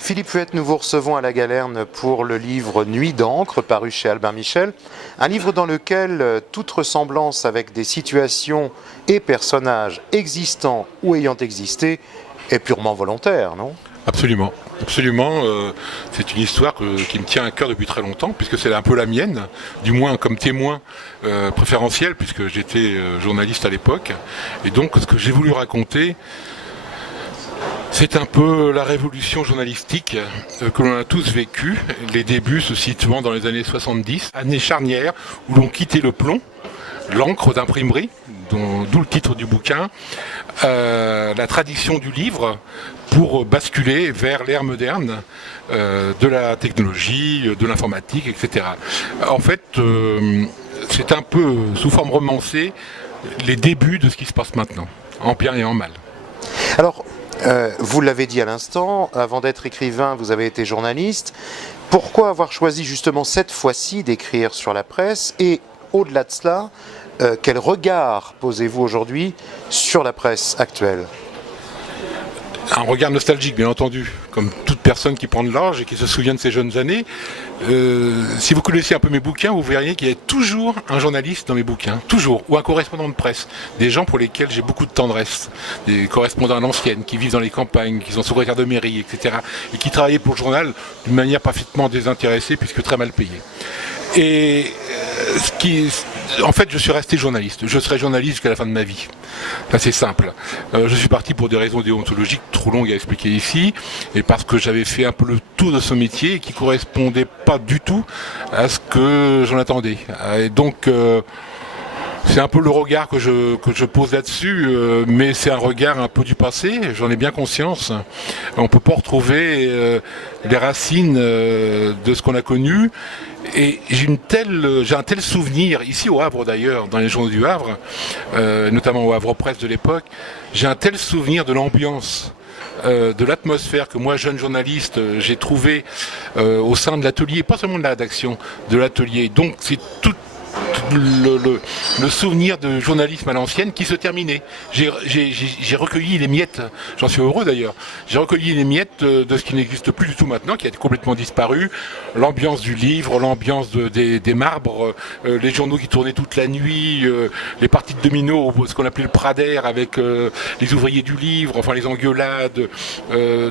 Philippe Huette, nous vous recevons à la Galerne pour le livre Nuit d'encre, paru chez Albin Michel. Un livre dans lequel toute ressemblance avec des situations et personnages existants ou ayant existé est purement volontaire, non ? Absolument, absolument. C'est une histoire qui me tient à cœur depuis très longtemps, puisque c'est un peu la mienne, du moins comme témoin préférentiel, puisque j'étais journaliste à l'époque. Et donc, ce que j'ai voulu raconter, c'est un peu la révolution journalistique que l'on a tous vécue, les débuts se situant dans les années 70, années charnières où l'on quittait le plomb, l'encre d'imprimerie, d'où le titre du bouquin, la tradition du livre pour basculer vers l'ère moderne de la technologie, de l'informatique, etc. En fait, c'est un peu sous forme romancée les débuts de ce qui se passe maintenant, en bien et en mal. Alors, vous l'avez dit à l'instant, avant d'être écrivain, vous avez été journaliste. Pourquoi avoir choisi justement cette fois-ci d'écrire sur la presse ? Et au-delà de cela, quel regard posez-vous aujourd'hui sur la presse actuelle ? Un regard nostalgique, bien entendu, comme toute personne qui prend de l'âge et qui se souvient de ses jeunes années. Si vous connaissez un peu mes bouquins, vous verriez qu'il y a toujours un journaliste dans mes bouquins, toujours, ou un correspondant de presse, des gens pour lesquels j'ai beaucoup de tendresse, des correspondants à l'ancienne, qui vivent dans les campagnes, qui sont secrétaires de mairie, etc., et qui travaillaient pour le journal d'une manière parfaitement désintéressée, puisque très mal payée. Et en fait, je suis resté journaliste. Je serai journaliste jusqu'à la fin de ma vie. Là, c'est simple. Je suis parti pour des raisons déontologiques trop longues à expliquer ici, et parce que j'avais fait un peu le tour de ce métier et qui correspondait pas du tout à ce que j'en attendais. Et donc, c'est un peu le regard que je pose là-dessus, mais c'est un regard un peu du passé, j'en ai bien conscience. On peut pas retrouver les racines de ce qu'on a connu. Et j'ai un tel souvenir, ici au Havre d'ailleurs, dans les journaux du Havre, notamment au Havre Presse de l'époque, j'ai un tel souvenir de l'ambiance, de l'atmosphère que moi, jeune journaliste, j'ai trouvé au sein de l'atelier, pas seulement de la rédaction, de l'atelier. Donc c'est tout le souvenir de journalisme à l'ancienne qui se terminait. J'ai recueilli les miettes, j'en suis heureux d'ailleurs, j'ai recueilli les miettes de ce qui n'existe plus du tout maintenant, qui a complètement disparu, l'ambiance du livre, l'ambiance des marbres, les journaux qui tournaient toute la nuit, les parties de domino, ce qu'on appelait le Prader avec les ouvriers du livre, enfin les engueulades,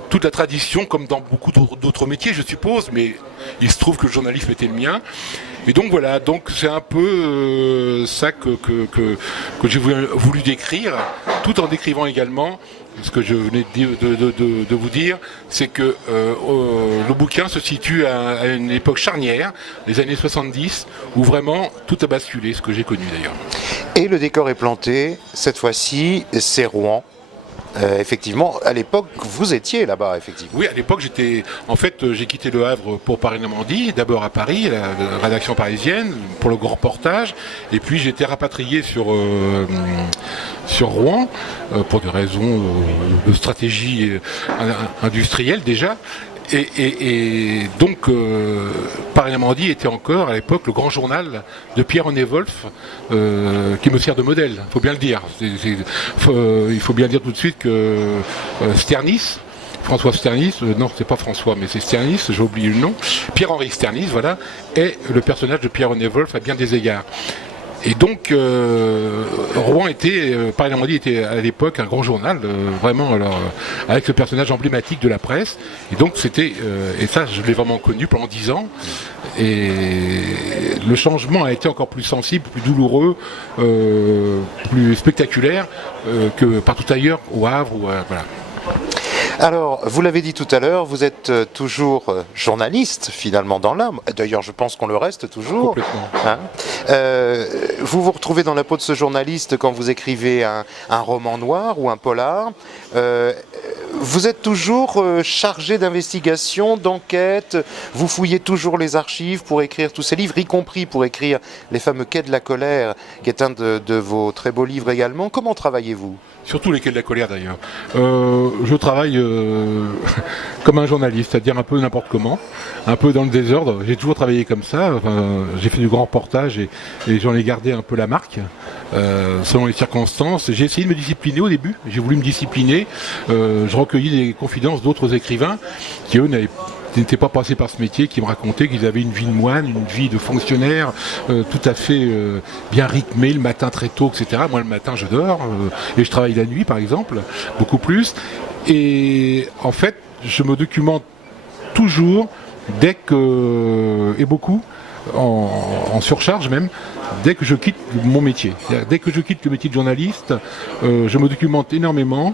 toute la tradition comme dans beaucoup d'autres métiers je suppose, mais il se trouve que le journalisme était le mien. Et donc voilà, donc c'est un peu ça que j'ai voulu décrire, tout en décrivant également ce que je venais de vous dire, c'est que le bouquin se situe à une époque charnière, les années 70, où vraiment tout a basculé, ce que j'ai connu d'ailleurs. Et le décor est planté, cette fois-ci, c'est Rouen. Effectivement, à l'époque, vous étiez là-bas, effectivement. Oui, à l'époque, j'ai quitté Le Havre pour Paris-Normandie, d'abord à Paris, la rédaction parisienne, pour le grand reportage, et puis j'ai été rapatrié sur Rouen, pour des raisons de stratégie industrielle déjà. Et donc, Paris-Normandie était encore, à l'époque, le grand journal de Pierre-René Wolf, qui me sert de modèle, il faut bien le dire. Il faut bien dire tout de suite que François Sternis, non, c'est pas François, mais c'est Sternis, j'ai oublié le nom, Pierre-Henri Sternis, voilà, est le personnage de Pierre-René Wolf à bien des égards. Et donc, Paris-Normandie était à l'époque un grand journal, vraiment, avec ce personnage emblématique de la presse. Et donc, et ça, je l'ai vraiment connu pendant 10 ans. Et le changement a été encore plus sensible, plus douloureux, plus spectaculaire que partout ailleurs, au Havre, voilà. Alors, vous l'avez dit tout à l'heure, vous êtes toujours journaliste, finalement, dans l'âme. D'ailleurs, je pense qu'on le reste toujours. Complètement. Vous vous retrouvez dans la peau de ce journaliste quand vous écrivez un roman noir ou un polar. Vous êtes toujours chargé d'investigation, d'enquête. Vous fouillez toujours les archives pour écrire tous ces livres, y compris pour écrire les fameux Quais de la colère, qui est un de vos très beaux livres également. Comment travaillez-vous ? Surtout les Quais de la colère d'ailleurs. Je travaille comme un journaliste, c'est-à-dire un peu n'importe comment, un peu dans le désordre. J'ai toujours travaillé comme ça, enfin, j'ai fait du grand reportage et j'en ai gardé un peu la marque, selon les circonstances. J'ai essayé de me discipliner au début, j'ai voulu me discipliner, je recueillis des confidences d'autres écrivains qui eux n'étaient pas passés par ce métier, qui me racontaient qu'ils avaient une vie de moine, une vie de fonctionnaire, tout à fait bien rythmée, le matin très tôt, etc. Moi le matin je dors, et je travaille la nuit par exemple, beaucoup plus. Et en fait, je me documente toujours, dès que, et beaucoup, en surcharge même, dès que je quitte mon métier. Dès que je quitte le métier de journaliste, je me documente énormément,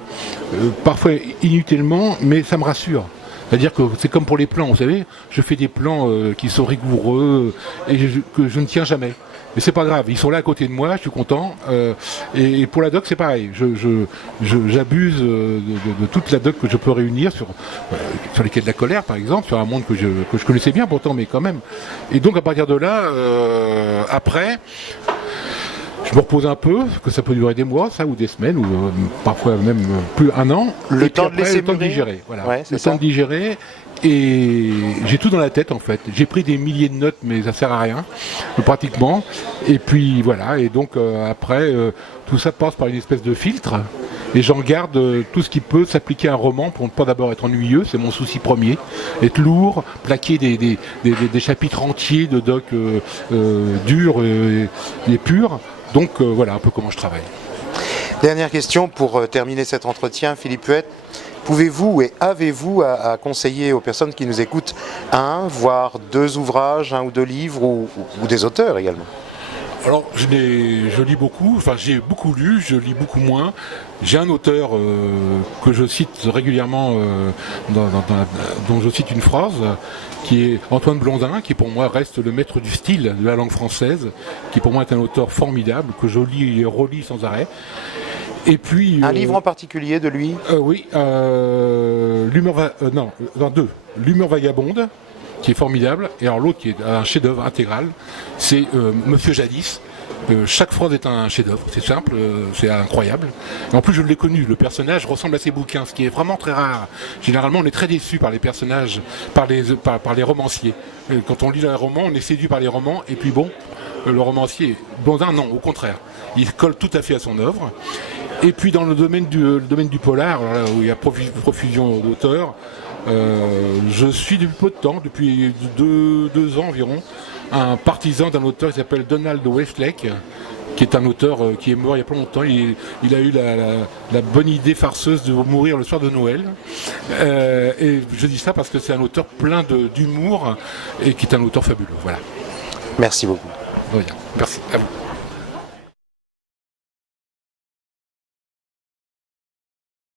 parfois inutilement, mais ça me rassure. C'est-à-dire que c'est comme pour les plans, vous savez, je fais des plans qui sont rigoureux et que je ne tiens jamais. Mais c'est pas grave, ils sont là à côté de moi, je suis content. Et pour la doc, c'est pareil. J'abuse de toute la doc que je peux réunir sur les quais de la colère, par exemple, sur un monde que je connaissais bien pourtant, mais quand même. Et donc à partir de là, après, je me repose un peu, que ça peut durer des mois, ça, ou des semaines, ou parfois même plus un an. Le temps de laisser le temps de mûrir. digérer. Voilà. Ouais, le temps de digérer. Et j'ai tout dans la tête en fait. J'ai pris des milliers de notes, mais ça sert à rien, pratiquement. Et puis voilà. Et donc après, tout ça passe par une espèce de filtre. Et j'en garde tout ce qui peut s'appliquer à un roman pour ne pas d'abord être ennuyeux, c'est mon souci premier. Être lourd, plaquer des chapitres entiers de doc durs et purs. Donc voilà un peu comment je travaille. Dernière question pour terminer cet entretien, Philippe Huette. Pouvez-vous et avez-vous à conseiller aux personnes qui nous écoutent un, voire deux ouvrages, un ou deux livres ou des auteurs également? Alors, je lis beaucoup, enfin j'ai beaucoup lu, je lis beaucoup moins. J'ai un auteur que je cite régulièrement, dont je cite une phrase, qui est Antoine Blondin, qui pour moi reste le maître du style de la langue française, qui pour moi est un auteur formidable, que je lis et relis sans arrêt. Et puis, un livre en particulier de lui? Oui, L'humeur vagabonde, qui est formidable, et alors l'autre qui est un chef-d'œuvre intégral, c'est Monsieur Jadis. Chaque phrase est un chef-d'œuvre, c'est simple, c'est incroyable. En plus, je l'ai connu, le personnage ressemble à ses bouquins, ce qui est vraiment très rare. Généralement, on est très déçu par les personnages, par les romanciers. Quand on lit un roman, on est séduit par les romans, et puis bon, le romancier, Blondin, non, au contraire. Il colle tout à fait à son œuvre. Et puis dans le domaine du polar, alors là, où il y a profusion d'auteurs, je suis depuis peu de temps, depuis deux ans environ, un partisan d'un auteur qui s'appelle Donald Westlake, qui est un auteur qui est mort il y a pas longtemps. Il a eu la bonne idée farceuse de mourir le soir de Noël. Et je dis ça parce que c'est un auteur plein d'humour et qui est un auteur fabuleux. Voilà. Merci beaucoup. Merci à vous.